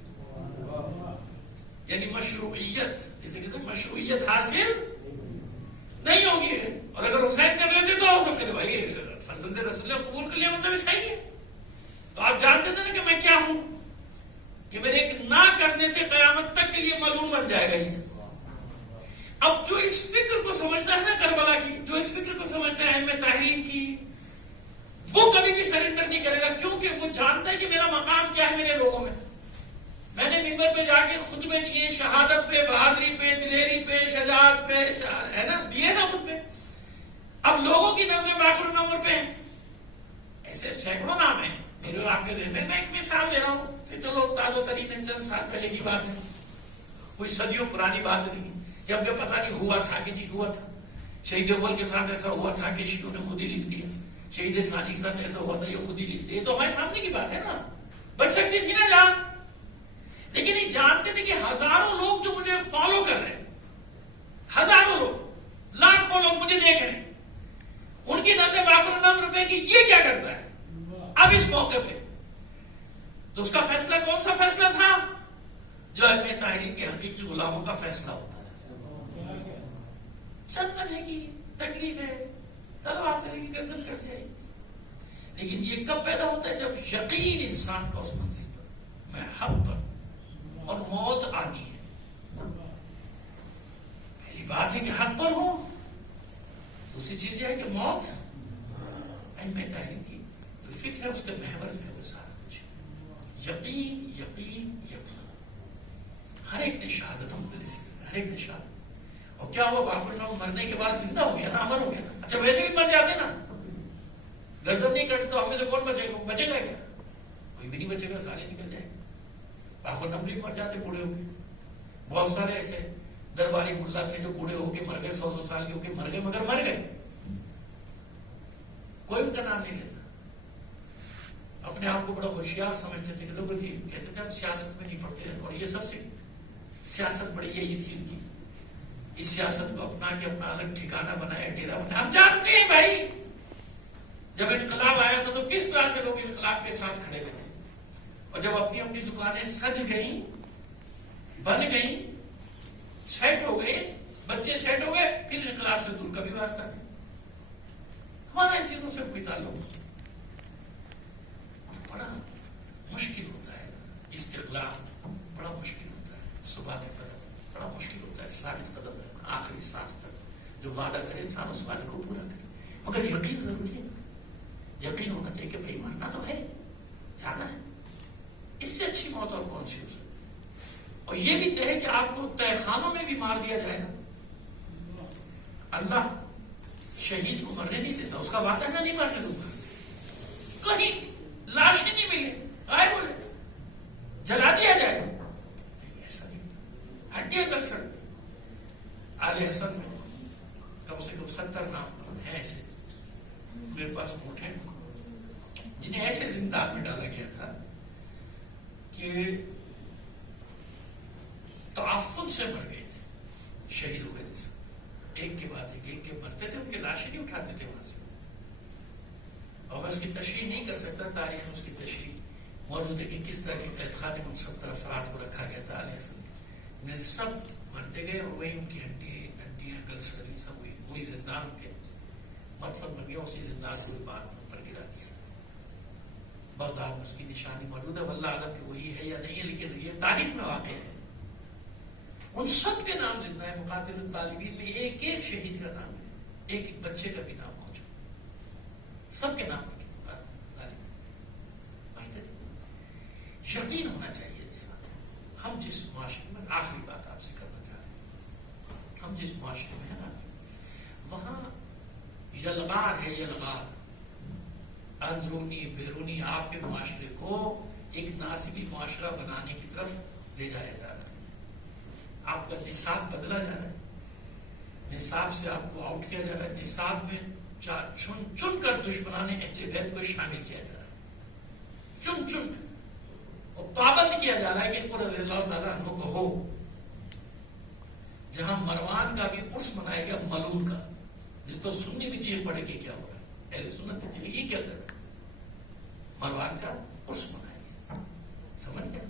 یعنی مشروعیت، جسے کہتے ہیں مشروعیت حاصل نہیں ہوگی، اور اگر حسین کر لیتے تو ہو سکتے بھائی فرزند رسول اللہ قبول کر لیا مطلب صحیح ہے، تو آپ جانتے تھے نا کہ میں کیا ہوں، کہ میرے ایک نہ کرنے سے قیامت تک کے لیے معلوم بن جائے گا یہ۔ اب جو اس فکر کو سمجھتا ہے نا کربلا کی، جو اس فکر کو سمجھتا ہے ائمہ تحریر کی، وہ کبھی بھی سرنڈر نہیں کرے گا، کیونکہ وہ جانتا ہے کہ میرا مقام کیا ہے میرے لوگوں میں، میں نے منبر پہ جا کے خطبے دیے، شہادت پہ، بہادری پہ، دلیری پہ، شجاعت پہ، ہے نا، دیے نا خطبے، اب لوگوں کی نظریں باقر النمر پہ ہیں، ایسے سینکڑوں نام ہیں میرے آپ کے ذہن میں ایک مثال دے رہا ہوں کہ چلو تازہ ترین چند سال پہلے کی بات ہے، کوئی صدیوں پرانی بات نہیں، جب کہ پتہ نہیں ہوا تھا کہ نہیں ہوا تھا، شہید اول کے ساتھ ایسا ہوا تھا کہ شیعوں نے خود ہی لکھ دیا، شہید ثانی کے ساتھ ایسا ہوا تھا یہ خود ہی لکھ دیا، یہ تو ہمارے سامنے کی بات ہے نا، بچ سکتی تھی نا جان، لیکن یہ جانتے تھے کہ ہزاروں لوگ جو مجھے فالو کر رہے ہیں، ہزاروں لوگ، لاکھوں لوگ مجھے دیکھ رہے ہیں، ان کی نظر باقر النمر پہ کہ یہ کیا کرتا ہے اب اس موقع پہ، تو اس کا فیصلہ کون سا فیصلہ تھا؟ جو ائمہ تحریر کے حقیقی غلاموں کا فیصلہ ہوتا ہے، چندن ہے کہ تکلیف ہے، تلوار سے کی گردن کٹ جائے گی، لیکن یہ کب پیدا ہوتا ہے؟ جب یقین انسان کا اس منزل پر میں حق پر اور موت آنی ہے، پہلی بات ہے کہ حق پر ہو، دوسری چیز یہ ہے کہ موت، ائمہ تحریر کی جو فکر ہے اس کے محور میں ہے وہ سارا کچھ یقین یقین یقین، ہر ایک نے شہادتوں کو لے سکتا، ہر ایک نے شہادت، اور کیا ہوا باقر النمر مرنے کے بعد زندہ ہو گیا نا، امر ہو گیا نا، اچھا ویسے بھی مر جاتے نا، گردن نہیں کٹتے تو ہمیں سے کون بچے گا؟ بچے گا کیا؟ کوئی بھی نہیں بچے گا، سارے نکل جائیں گے، باقر النمر مر جاتے بوڑھے ہو گئے، بہت سارے ایسے درباری ملا تھے جو بوڑھے ہو کے مر گئے، 100 سال کے ہو کے مر گئے، مگر مر گئے، کوئی ان کا نام نہیں لیتا. اپنے آپ کو بڑا ہوشیار سمجھتے تھے کہ دیکھو جی، کہتے تھے ہم سیاست میں نہیں پڑتے ہیں، اور یہ سب سے سیاست بڑی یہی تھی ان کی. اس سیاست کو اپنا کے اپنا الگ ٹھکانہ بنایا، ڈیرا بنایا. ہم جانتے ہیں بھائی جب انقلاب آیا تھا تو کس طرح سے لوگ انقلاب کے ساتھ کھڑے ہوئے تھے، اور جب اپنی اپنی دکانیں سج گئیں، بن گئیں، سیٹ ہو گئے، بچے سیٹ ہو گئے، پھر انقلاب سے دور کا بھی واسطہ نہیں. ہمارا ان چیزوں سے کوئی تعلق نہیں. بڑا مشکل ہوتا ہے استقلال، بڑا مشکل ہوتا ہے ثبات قدم، بڑا مشکل ہوتا ہے ثابت قدم رہنا آخری سانس تک. جو وعدہ کرے انسان اس وعدے کو پورا کرے، مگر یقین ضروری ہے. یقین ہونا چاہیے کہ بھائی مرنا تو ہے، جانا ہے. اس سے اچھی موت اور کون سی ہو سکتی ہے؟ اور یہ بھی طے ہے کہ آپ کو تہہ خانوں میں بھی مار دیا جائے نا، اللہ شہید کو مرنے نہیں دیتا، اس کا وعدہ نہ نہیں مرنے دوں گا. کہیں لاش ہی نہیں ملے، غائب ہو جائے، جلا دیا جائے، ایسا نہیں. ہڈیاں کر سکتے. آل حسن میں کم سے کم 70 نام ہیں ایسے میرے پاس نوٹ ہیں جنہیں ایسے زندان میں ڈالا گیا تھا کہ تعفن سے مر گئے تھے، شہید ہو گئے تھے. ایک کے بعد ایک کے مرتے تھے، ان کی لاشیں نہیں اٹھاتے تھے وہاں سے. اور میں اس کی تشریح نہیں کر سکتا، تاریخ میں اس کی تشریح موجود ہے کہ کس طرح کے قید خانے میں 70 افراد کو رکھا گیا تھا. علیہ السلام میں سب مرتے گئے، اور وہی ان کی ہڈیاں گل سڑ گئی، سب وہی زندان کے مدفن بن گیا. اسی زندان کو بعد میں پر گرا دیا. بغداد میں اس کی نشانی موجود ہے، واللہ عالم کہ وہی ہے یا نہیں ہے، لیکن یہ تاریخ میں واقع ہے. ان سب کے نام زندہ ہے. مقاتل الطالبین میں ایک ایک شہید کا نام ہے، ایک ایک بچے کا بھی نام موجود، سب کے نام لکھے. یقین ہونا چاہیے انسان. ہم جس معاشرے میں، آخری بات آپ سے کرنا چاہ رہے ہیں، ہم جس معاشرے میں ہیں نا، وہاں یلغار ہے، یلغار اندرونی بیرونی آپ کے معاشرے کو ایک ناسبی معاشرہ بنانے کی طرف لے جایا جا رہا ہے. آپ کا نصاب بدلا جا رہا ہے، نصاب سے آپ کو آؤٹ کیا جا رہا ہے. نصاب میں چن چن کر دشمنان اہل بیت کو شامل کیا جا رہا ہے، چن چن کر، اور پابند کیا جا رہا ہے کہ ان کو رضی اللہ تعالیٰ عنہ کو ہو. جہاں مروان کا بھی عرس منائے گا، ملون کا، جس تو سننی بھی چیز پڑے کہ کیا ہو رہا ہے، اہل سنت بھی چیز یہ کیا کر رہا ہے، مروان کا عرس منائے گا. سمجھ گئے؟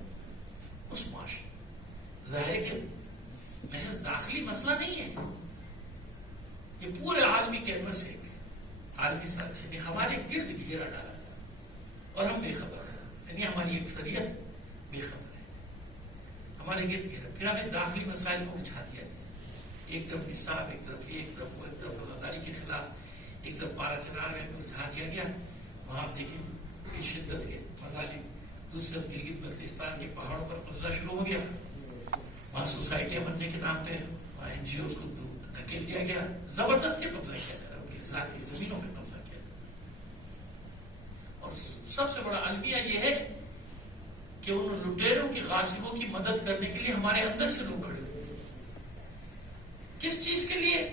اس معاشرے ظاہر کہ محض داخلی مسئلہ نہیں ہے، یہ پورے عالمی کینوس ہے، عالمی سازش نے ہمارے گرد گھیرا ڈالا تھا اور ہم بے خبر ہیں. یعنی ہماری اکثریت بے خبر ہے، ہمارے گرد گھیرا. پھر ہمیں داخلی مسائل کو بجھا دیا گیا، ایک طرف نصاب، ایک طرف یہ، ایک طرف وہ، ایک طرف روزاداری کے خلاف، ایک طرف پارا چنار میں ہمیں بجھا دیا گیا. وہاں آپ دیکھیں کہ شدت کے مظالم. دوسرے گلگت بلتستان کے پہاڑوں پر قبضہ شروع ہو گیا، وہاں سوسائٹیاں بننے کے نام پہ وہاں NGOs کو دھکیل دیا گیا، زبردستی قبضہ کیا جا رہا ہے، ان کی ذاتی زمینوں پہ قبضہ کیا جا رہا ہے. اور سب سے بڑا المیہ یہ ہے کہ ان لٹیروں کی، غاصبوں کی مدد کرنے کے لیے ہمارے اندر سے لوگ کھڑے ہوئے. کس چیز کے لیے؟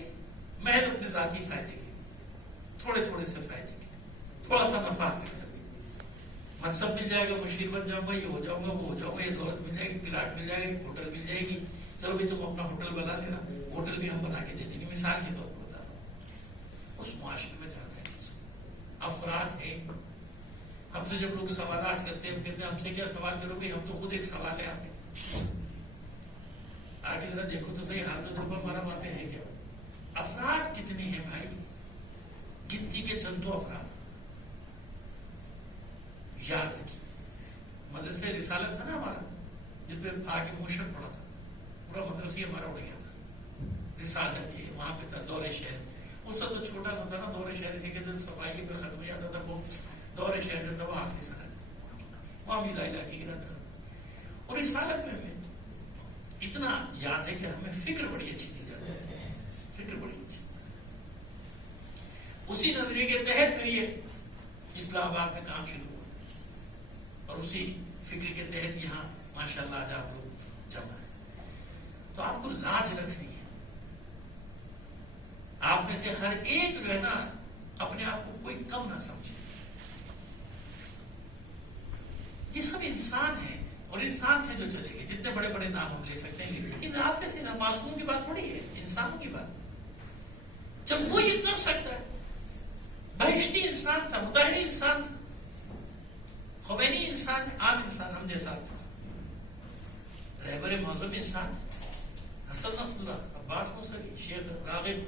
محض اپنے ذاتی فائدے کے لیے، تھوڑے تھوڑے سے فائدے کے لیے، تھوڑا سا نفع حاصل کرنے. منصب مل جائے گا، مشیر بن جاؤں گا، یہ ہو جاؤں گا، وہ ہو جاؤں گا، یہ دولت مل جائے گی، پلاٹ مل جائے گا، ہوٹل مل جائے گی، چلو بھی تم اپنا ہوٹل بنا لینا، ہوٹل بھی ہم بنا کے دے دیں گے. مثال کے طور پر بتا رہا ہوں، اس معاشرے میں جانا ہے. افراد ہیں، ہم سے جب لوگ سوالات کرتے ہیں، ہم کہتے ہیں ہم سے کیا سوال کرو گے، ہم تو خود ایک سوال ہے آپ کے. آگے ذرا دیکھو تو صحیح، حال تو دیکھو ہمارا وہاں پہ ہے کیا. افراد کتنے ہیں بھائی؟ گنتی کے چندوں افراد. یاد رکھیے، مدرسے رسالت تھا نا ہمارا، جس پہ آگے موشن پڑا تھا، پورا مدرسے ہمارا اڑ گیا تھا. رسالت یہ وہاں پہ تھا. دور شہر اس وقت تو چھوٹا سا تھا نا، دور شہر سے کہتے ہیں صفائی پہ ختم ہو جاتا تھا. وہ دور شہر جو تھا وہ آخری سرحد، وہاں بھی لا کی گرا تھا. اور رسالت میں ہمیں اتنا یاد ہے کہ ہمیں فکر بڑی اچھی دی جاتی ہے، فکر بڑی اچھی. اسی نظریے کے تحت پھر یہ اسلام آباد میں کام شروع ہوا، اور اسی فکر کے تحت یہاں ماشاءاللہ آج آپ لوگ جمع ہیں. تو آپ کو لاج رکھنی ہے. آپ میں سے ہر ایک جو ہے نا اپنے آپ کو کوئی کم نہ سمجھے. یہ سب انسان ہیں اور انسان تھے جو چلے گئے. جتنے بڑے بڑے نام ہم لے سکتے ہیں لیکن آپ میں سے معصوموں کی بات تھوڑی ہے, انسانوں کی بات. جب وہ یہ کر سکتا ہے, بہشتی انسان تھا, مطہری انسان تھا, خمینی انسان ہے, عام انسان ہم جیسا تھا, رہبر مہذب انسان, حسن نصر اللہ, عباس موسوی, شیخ راغب,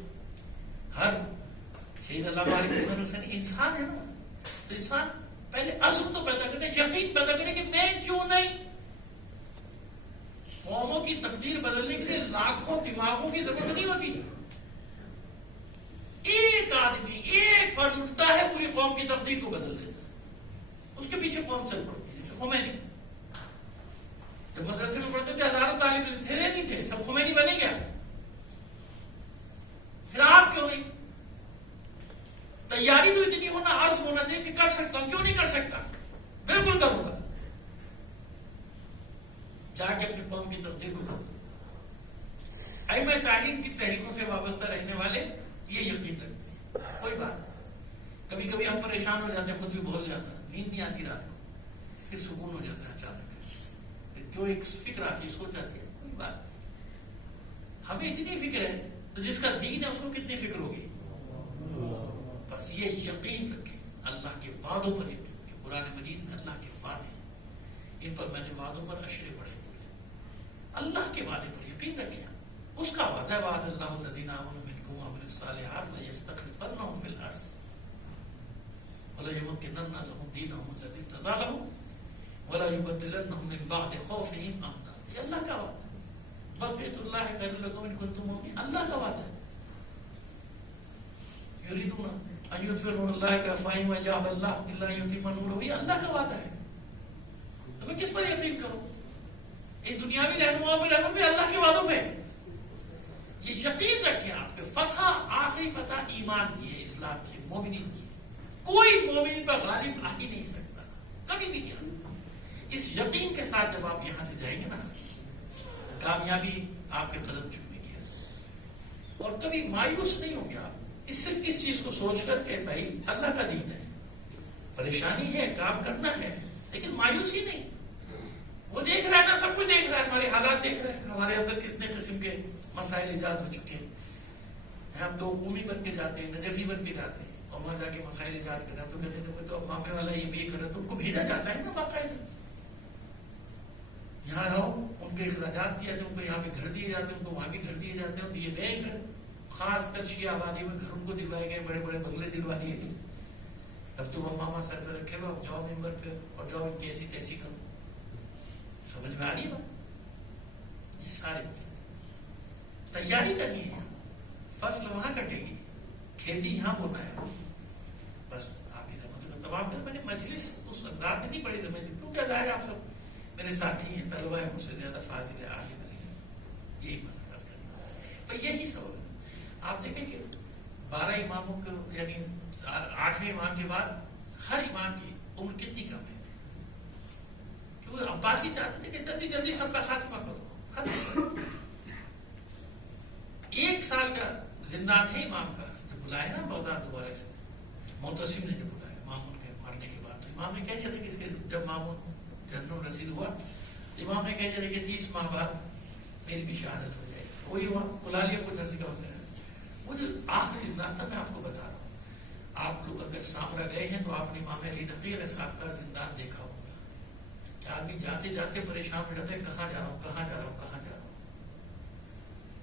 ہر شہید اللہ بارک حسین انسان ہے نا. تو انسان پہلے عزم تو پیدا کرنے, یقین پیدا کرنے کہ میں کیوں نہیں. قوموں کی تقدیر بدلنے کے لیے لاکھوں دماغوں کی ضرورت نہیں ہوتی. ایک آدمی, ایک فرد اٹھتا ہے, پوری قوم کی تقدیر کو بدل دیتا ہے. اس کے پیچھے قوم چل پڑتی ہے. جیسے خمینی, جب مدرسے میں پڑھتے تھے ہزاروں طالب علم تھے نہیں تھے, سب خمینی بنے گیا. پھر آپ کیوں نہیں؟ تیاری تو اتنی ہونا, عزم ہونا چاہیے کہ کر سکتا ہوں. کیوں نہیں کر سکتا؟ بالکل کروں گا. جا کے اپنی قوم کی تقدیر کو بدلوں. ائمہ تعلیم کی تحریکوں سے وابستہ رہنے والے یہ یقین رکھتے ہیں. کوئی بات نہیں, کبھی کبھی ہم پریشان ہو جاتے ہیں, خود بھی بھول جاتا ہے, نیند نہیں آتی رات کو, پھر سکون ہو جاتا ہے اچانک. پھر جو ایک فکر آتی ہے, سوچ آتی ہے, کوئی بات نہیں, ہمیں اتنی فکر ہے, تو جس کا دین ہے اس کو کتنی فکر ہوگی. بس یہ یقین رکھیں اللہ کے وعدوں پر یقین رکھیں. قرآن مجید میں اللہ کے وعدے ہیں, ان پر میں نے وعدوں پر اشرے پڑھے پورے. اللہ کے وعدے پر یقین رکھیں. اس کا وعدہ ہے, وعد اللہ الذین آمنوا منکم وعملوا الصالحات لیستخلفنہم فی الارض وليمكنن لهم دینہم الذی ارتضی لهم وليبدلنہم من بعد خوفہم امنا. یہ اللہ کا وعدہ ہے. بقیت اللہ خیر لکم ان کنتم مؤمنین. اللہ کا وعدہ ہے. یریدون ان یطفئوا نور اللہ بافواہہم ویأبی اللہ الا ان یتم نورہ. یہ اللہ کا وعدہ ہے. تمہیں کس پر یقین کرو؟ یہ دنیاوی رہنما پہ رہنما بھی اللہ کے وعدوں پہ. یہ یقین رکھیں آپ کے فتح, آخری فتح ایمان کی ہے, اسلام کی, مومنین کی ہے. کوئی مومن پر غالب آ ہی نہیں سکتا, کبھی بھی نہیں آ سکتا. اس یقین کے ساتھ جب آپ یہاں سے جائیں گے نا, کامیابی آپ کے قدم چومے گی. اور کبھی مایوس نہیں ہوں گے آپ. صرف اس چیز کو سوچ کر کہ بھائی اللہ کا دین ہے, پریشانی ہے, کام کرنا ہے, لیکن مایوس ہی نہیں. وہ دیکھ رہا ہے نا, سب کچھ دیکھ رہا ہے, ہمارے حالات دیکھ رہے ہیں, ہمارے اندر کتنے قسم کے مسائل ایجاد ہو چکے ہیں. ہم تو قومی بن کے جاتے ہیں, نجفی بن کے جاتے ہیں, اور وہاں جا کے مسائل ایجاد کر رہے ہیں. تو کہتے ہیں تو مامے والا یہ بھی کر رہا ہے, تو ان کو بھیجا جاتا ہے نا باقاعدہ. یہاں رہو, ان کے اخراجات دیا جاتے ہیں, ان کو یہاں پہ گھر دیے جاتے ہیں, ان کو وہاں بھی گھر دیے جاتے ہیں. دیے گئے گھر, خاص کر شیعہ آبادی میں گھر ان کو دلوائے گئے, بڑے بڑے بنگلے دلوا دیے گئے. اب تم ماما سر پہ رکھے ہو, اب جاؤ ممبر پہ اور جاؤ ان کی ایسی تیسی کرو. سمجھ میں آ رہی بات؟ یہ سارے مسئلے تیاری کرنی ہے. فصل وہاں کٹے گی, کھیتی یہاں بونا ہے. بس آپ کی زمانوں کا تمام دن میں نے مجلس اس انداز میں نہیں پڑھی سمجھ, کیونکہ ظاہر آپ سب میرے ساتھی ہیں, طلبہ ہیں, مجھ سے زیادہ فاضل ہے, آگے بنے. یہی مسئلہ کرنا پر یہی سبب ہے. آپ دیکھیں کہ 12 اماموں کو, یعنی 8ویں امام کے بعد ہر امام کی عمر کتنی کم ہے. کیونکہ عباسی چاہتے تھے کہ جلدی جلدی سب کا خاتمہ کرو, ختم کرو. 1 سال کا زندان ہے امام کا. جب بلایا نا بغداد دوبارہ سے, معتصم نے جب بلایا مامون کے مرنے کے بعد, تو امام نے کہہ دیا تھا کہ اس کے جب مامون جنرل رسید ہوا, امام نے کہہ دیا تھا کہ 30 ماہ بعد میری بھی شہادت ہو جائے. وہی ہوا, بلا لیا کچھ عرصے کا اس نے. وہ جو آخری زندان تھا, میں آپ کو بتا رہا ہوں, آپ لوگ اگر سامرا گئے ہیں تو آپ نے امام علی نقی صاحب کا زندان دیکھا ہوگا. کہ آدمی جاتے جاتے پریشان ہو جاتا ہے, کہاں جا رہا ہوں, کہاں جا رہا ہوں, کہاں جا رہا ہوں.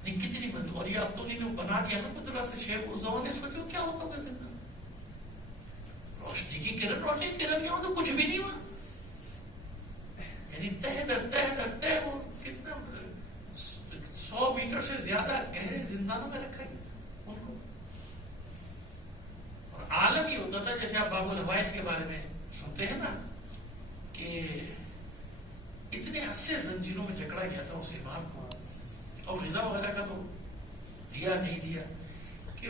نہیں کتنی مطلب, اور یہ اب تو نہیں جو بنا دیا نا قدرت سے شیخ ارزوں نے, سوچو کیا ہوتا ہوگا زندان. روشنی کی کرن, روشنی کی کرن یہاں تو کچھ بھی نہیں ہوا. یعنی تہ در تہ در تہ, وہ کتنا 100 میٹر سے زیادہ گہرے زندانوں میں رکھا گیا ان کو. اور عالم یہ ہوتا تھا, جیسے آپ باب الحوائج کے بارے میں سنتے ہیں نا, کہ اتنے عرصے زنجیروں میں جکڑا گیا تھا اس امام کو, اور رضا وغیرہ کا تو دیا نہیں دیا, کہ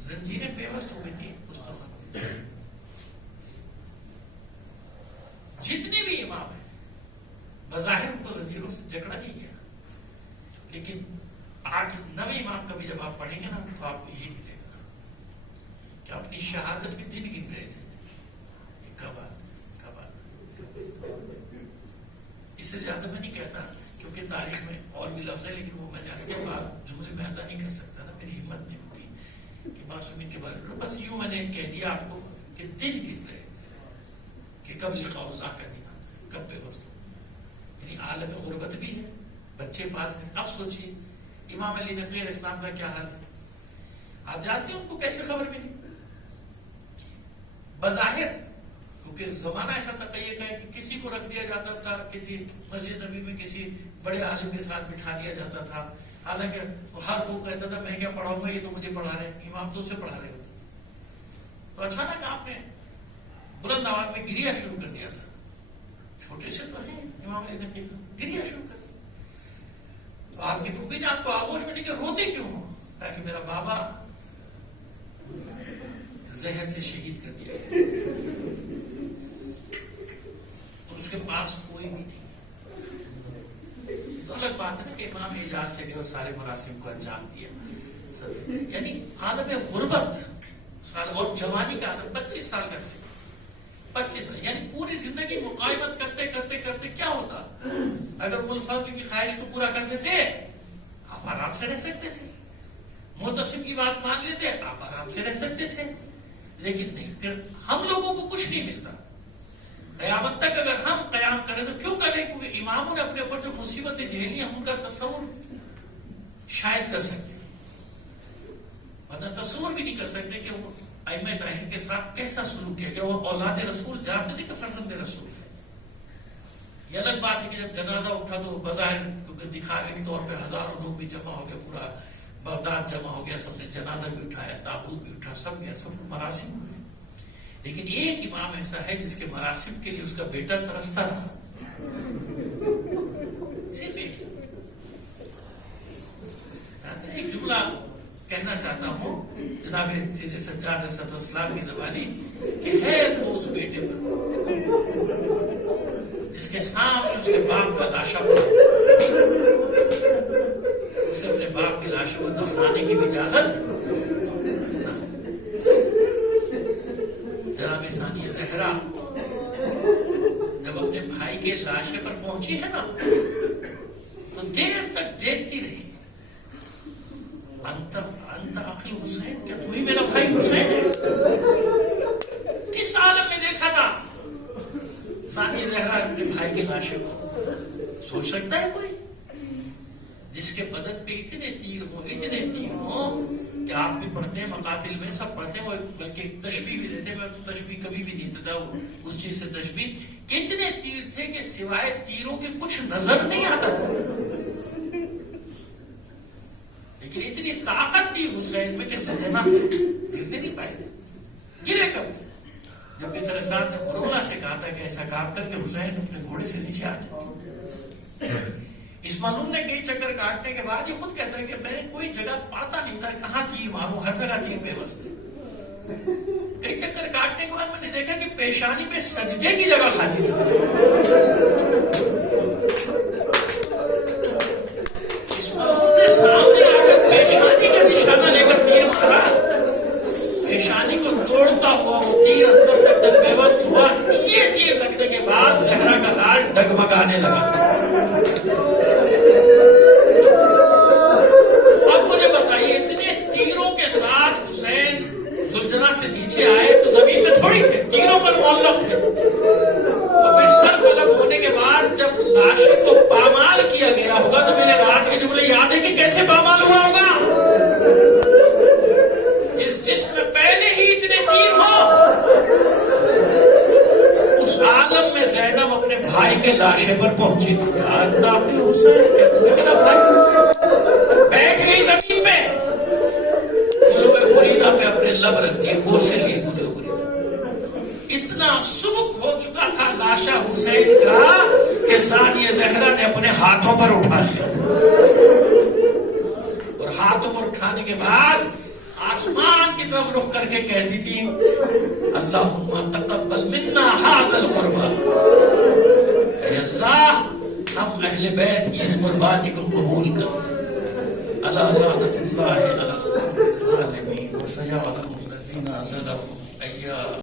زنجیریں پیوست ہو گئی تھی مصطفیٰ. جتنے بھی امام ہیں بظاہر ان کو زنجیروں سے جکڑا نہیں گیا, لیکن 8-9 امام کا بھی جب آپ پڑھیں گے نا تو آپ کو یہی ملے گا کہ اپنی شہادت کے دن گن رہے تھے کب اس سے زیادہ میں نہیں کہتا کیونکہ تاریخ میں اور بھی لفظ ہے، لیکن وہ میں نے اس کے بعد جملے میں ادا نہیں کر سکتا نا، میری ہمت نہیں ہوتی کہ معصومین کے بارے میں. بس یوں میں نے کہہ دیا آپ کو کہ دن گن رہے تھے کہ کب لقاء اللہ کا دن آتا ہے، کب بے وقت. یعنی عالم غربت بھی ہے، بچے پاس ہیں. اب سوچیے امام علی نقی علیہ السلام کا کیا حال ہے. آپ جانتے ہیں ان کو کیسے خبر ملی؟ بظاہر کیونکہ زمانہ ایسا تقیق ہے کہ کسی کو رکھ دیا جاتا تھا، کسی مسجد نبی میں کسی بڑے عالم کے ساتھ بٹھا دیا جاتا تھا، حالانکہ ہر کوئی کہتا تھا میں کیا پڑھاؤں گا، یہ تو مجھے پڑھا رہے ہیں، امام تو اسے پڑھا رہے ہوتے. تو اچانک آپ نے بلند آواز میں گریا شروع کر دیا تھا. چھوٹے سے تو ہیں امام علی نقی گریا شروع کر دیا. تو آپ کی پھوپھی نے آپ کو آغوش میں کہ روتے کیوں ہو؟ کہ میرا بابا زہر سے شہید کر دیا گیا، اس کے پاس کوئی بھی نہیں ہے. تو الگ بات ہے نا کہ امام اعجاز سے اور سارے مراسم کو انجام دیا. یعنی عالم غربت اور جوانی کا عالم 25 سال کا سے 25 سال، یعنی پوری زندگی مقاومت کرتے کرتے کرتے کیا ہوتا؟ اگر منفذ کی خواہش کو پورا کر دیتے آپ آرام سے رہ سکتے تھے، معتصم کی بات مان لیتے آپ آرام سے رہ سکتے تھے. لیکن نہیں، پھر ہم لوگوں کو کچھ نہیں ملتا. قیامت تک اگر ہم قیام کریں تو کیوں کریں؟ کیونکہ اماموں نے اپنے اوپر جو مصیبتیں جھیلی ہم ان کا تصور شاید کر سکتے ہیں، ورنہ تصور بھی نہیں کر سکتے کہ وہ ائمہ طاہرین کے ساتھ کیسا سلوک کیا. کہ وہ اولاد رسول جانتے تھے کہ فرزند رسول ہے. یہ الگ بات ہے کہ جب جنازہ اٹھا تو بظاہر دکھاوے کے طور پہ ہزاروں لوگ بھی جمع ہو گئے، پورا بغداد جمع ہو گیا، سب نے جنازہ بھی اٹھایا، تابوت بھی اٹھا، سب گیا، سب مراسم ہوئے. لیکن ایک امام ایسا ہے جس کے مراسم کے لیے اس کا بیٹا ترستا رہا. صرف ایک جملہ کہنا چاہتا ہوں جناب سید سجاد ارشد الاسلام کی زبانی کہ ہے وہ اس بیٹے پر جس کے سامنے اس کے باپ کا لاشا پڑا، اسے اپنے باپ کی لاشوں کو دفنانے کی بھی اجازت. جناب ثانیہ زہرا جب اپنے بھائی کے لاشے پر پہنچی ہے نا تو دیر تک دیکھتی رہی. انت اخی حسین، کیا تو ہی میرا بھائی حسین ہے؟ کس عالم میں دیکھا تھا ثانیہ زہرا اپنے بھائی کے لاشے کو؟ سوچ سکتا ہے کوئی جس کے بدن پہ اتنے تیر ہوں کہ آپ بھی پڑھتے ہیں مقاتل میں، سب پڑھتے ہیں، بلکہ تشبیہ بھی دیتے ہیں. میں تشبیہ کبھی بھی نہیں دیتا اس چیز سے تشبیہ. کتنے تیر تھے کہ سوائے تیروں کے کچھ نظر نہیں آتا تھا، لیکن اتنی طاقت تھی حسین میں کہ زندنا سے گرنے نہیں پائے تھے. گرے کب تھے؟ جب پیسر صاحب نے عروہ سے کہا تھا کہ ایسا کام کر کے حسین اپنے گھوڑے سے نیچے آ جائے. اسماعیل نے کئی چکر کاٹنے کے بعد یہ خود کہتا ہے کہ میں کوئی جگہ پاتا نہیں تھا کہاں تیر ماروں، ہر جگہ تیر پہ بس تھے. کئی چکر کاٹنے کے بعد میں نے دیکھا کہ پیشانی میں سجدے کی جگہ خالی تھی. اسماعیل نے سامنے آ کر پیشانی کا نشانہ لے کر تیر مارا. پیشانی کو توڑتا ہوا وہ تیر اندر تک جب بے وقت ہوا، یہ تیر لگنے کے بعد زہرا کا لال ڈگمگانے لگا. سے نیچے آئے تو زمین میں تھوڑی تھے، تیروں پر معلق تھے. اور پھر سر غلط ہونے کے بعد جب لاشوں کو پامال کیا گیا ہوگا تو میرے رات کے جملے یاد ہے کہ کیسے پامال ہوا ہوگا. جس جسم میں پہلے ہی اتنے تیر ہو، اس عالم میں زینب اپنے بھائی کے لاشے پر پہنچی تھی. داخل حسین بیٹھ گئی زمین پہ، پہ اپنے لب رکھ دیے، گوشے لیے گلے گلے. اتنا سبک ہو چکا تھا لاشا حسین کا کہ ثانیہ زہرا نے اپنے ہاتھوں پر اٹھا لیا تھا. اور ہاتھوں پر اٹھانے کے بعد آسمان کی طرف رخ کر کے کہتی تھی اللہم تقبل منا ھذا القربان. اے اللہ ہم اہل بیت کی اس قربانی کو قبول کر. الا لعنۃ اللہ علی الظالمین وسيعلم الذين ظلموا أي